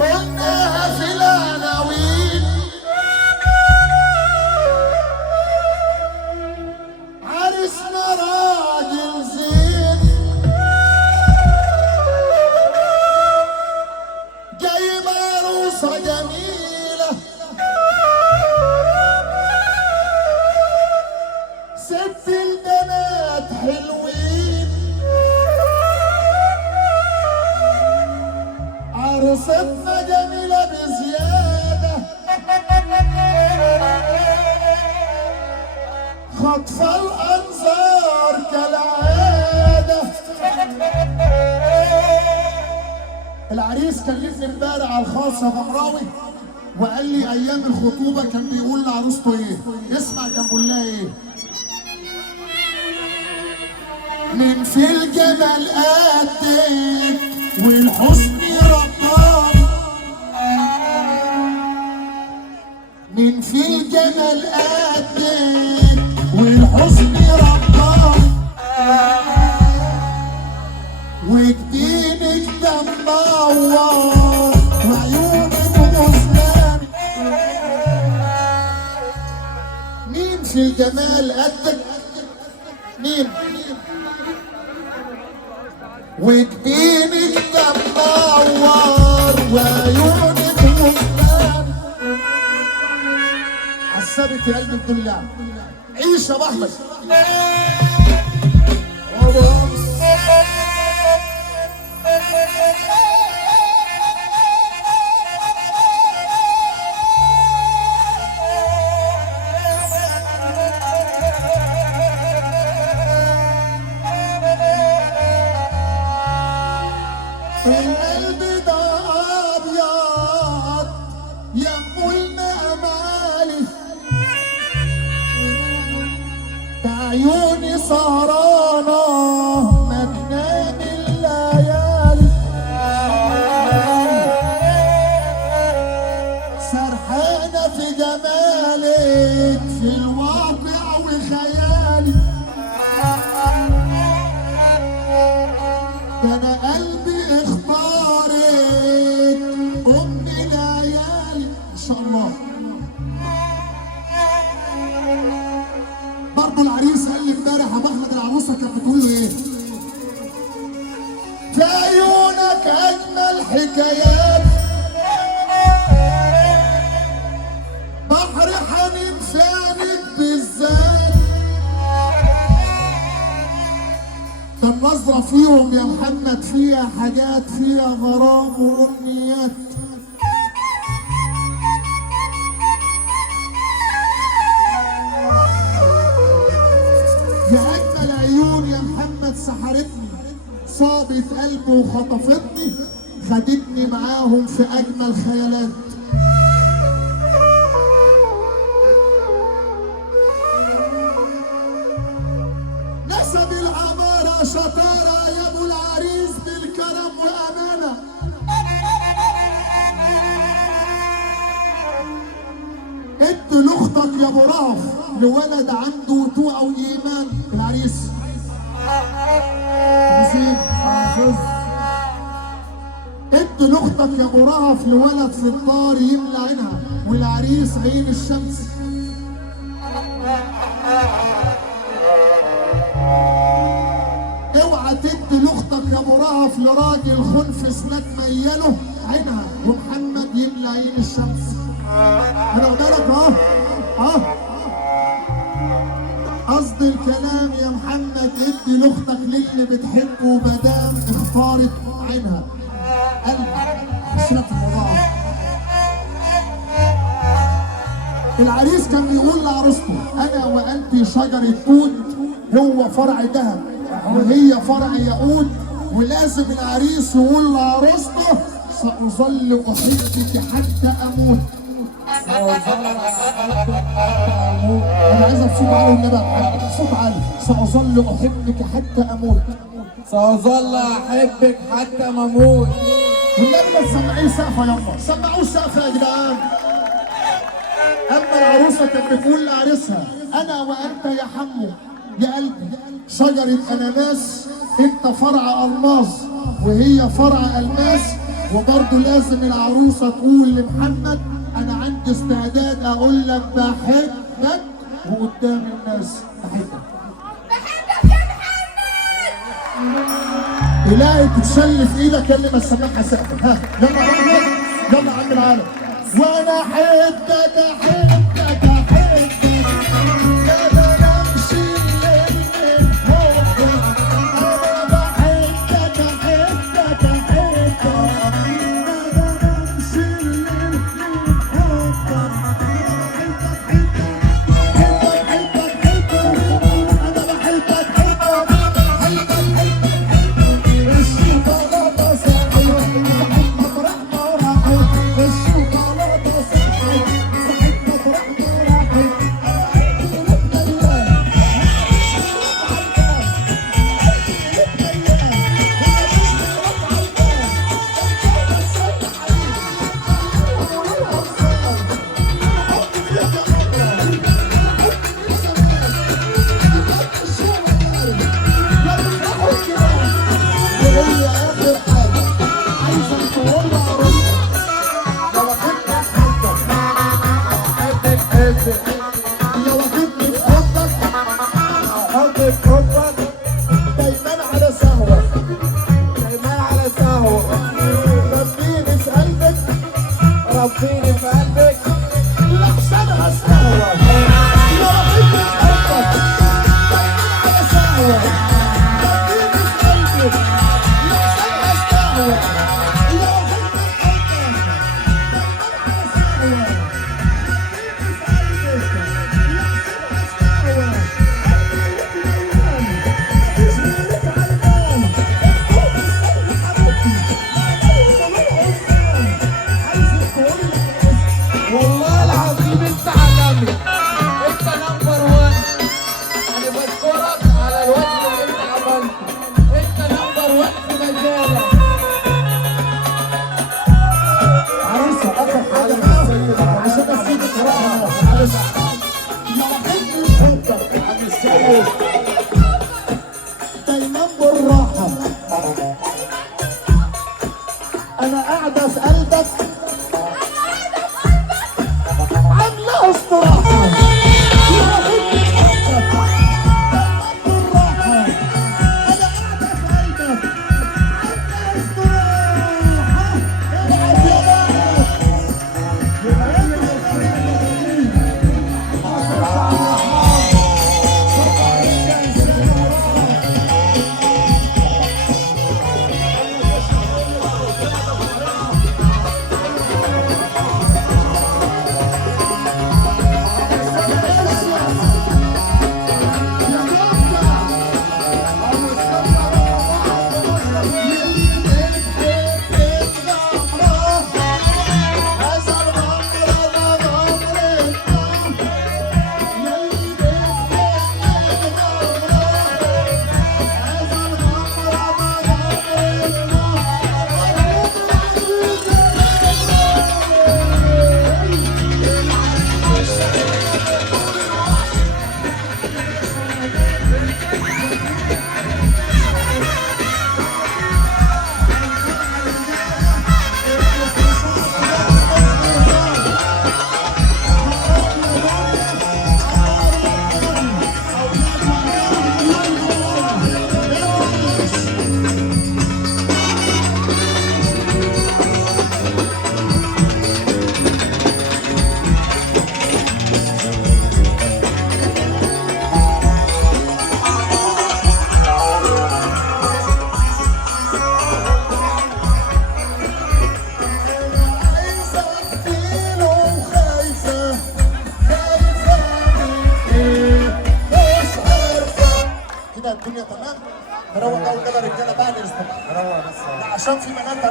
قلناها في العناوين عرسنا راجل زين جايب عروسة جميلة ست البنات حلوين عروستنا جميلة بزيادة خطفة الأنظار كالعادة. العريس كلمني امبارح على الخاص يا غمراوي وقال لي أيام الخطوبة كان بيقول لعروسته إيه؟ اسمع كان بيقول لها إيه؟ من في الجبل قدك والحسن رباني من في الجبل قدك والحسن رباني وجبينك ده منور وعيونك غزلاني. مين في الجمال قدك؟ مين؟ وجبينك ده منور وعيونك غزلاني. عالثابت يا قلبي بدون لعب. عيش يا ابو احمد. القلب ده ابيض يقولنا امالي عيوني سهرانه ما تنام الليالي سرحانه في جمالك في الواقع وخيالي. ده انا قلبي اختارك ام ليالي ان شاء الله. برضه العريس قال لي امبارح يا ابو احمد العروسه كانت بتقول له ايه؟ في عيونك اجمل حكايات بحر حنين ثانك بالذات. ده النظرة فيهم يا محمد فيها حاجات فيها غرام وأمنيات. يا أجمل عيون يا محمد سحرتني صابت قلبي وخطفتني خدتني معاهم في أجمل خيالات. نسب العمارة شطارة يا ابو العريس بالكرم وامانه. ادي لاختك يا ابو رهف لولد عنده توعه وايمان. العريس نسيب ادي لاختك يا ابو رهف لولد في الدار يملى عينها والعريس عين الشمس. اوعى تدي لاختك يا ابو رهف لراجل خنف اسمك مياله عينها ومحمد يملى عين الشمس. انا بالك قصد الكلام يا محمد ادي لاختك للي بتحبه مدام اختارت عينها. قلبك اشرف الموضوع. العريس كان بيقول لعروسته انا وانت شجره توت هو فرع ذهب وهي فرع ياقوت. ولازم العريس يقول لعروسته سأظل أحبك حتى أموت. أنا عايزها بصوت عالي والنبي صوت عالي. سأظل أحبك حتى أموت. سأظل أحبك حتى ما أموت. والنبي ما تسمعيه سقفة يلا سمعوه سقفة يا جدعان. أما العروسة كانت بتقول لعريسها أنا وأنت يا حمو يا قلبي شجرة أناناس أنت فرع ألماس وهي فرع ألماس وبرضه لازم العروسة تقول لمحمد أنا عندي استعداد أقول لك بحبك وقدام الناس بحبك. بحبك يا محمد. إلهي تتشل في إيدك اللي ما سمعها سقفك. ها يلا يا عم، يلا يا عم العالم. وأنا أحبك أحبك أحبك يا بنمشي الليل من حبك. أنا بحبك أحبك أحبك يا بنمشي الليل من حبك. ربيني في قلبك لحسنها استهوى يا ربي حبك دايما على سهوة. ربيني في قلبك لحسنها استهوى يا ربي حبك دايما على سهوة. والله العظيم انت عالمي، انت نمبر 1. انا بشكرك على الوقت اللي انت عملته، انت نمبر 1 في مجالك. عروسة آخر حاجة عشان أسيبك صراحة معلش. يا ربي حبك عم السعود دايما بالراحة. أنا قاعدة في قلبك عاملة استراحة. يا ربي حبك دايما بالراحة. أنا قاعدة في قلبك عاملة استراحة. ابعت يا بابا. الدنيا تمام. نروق اول كده رجاله بقى نسمع عشان في بنات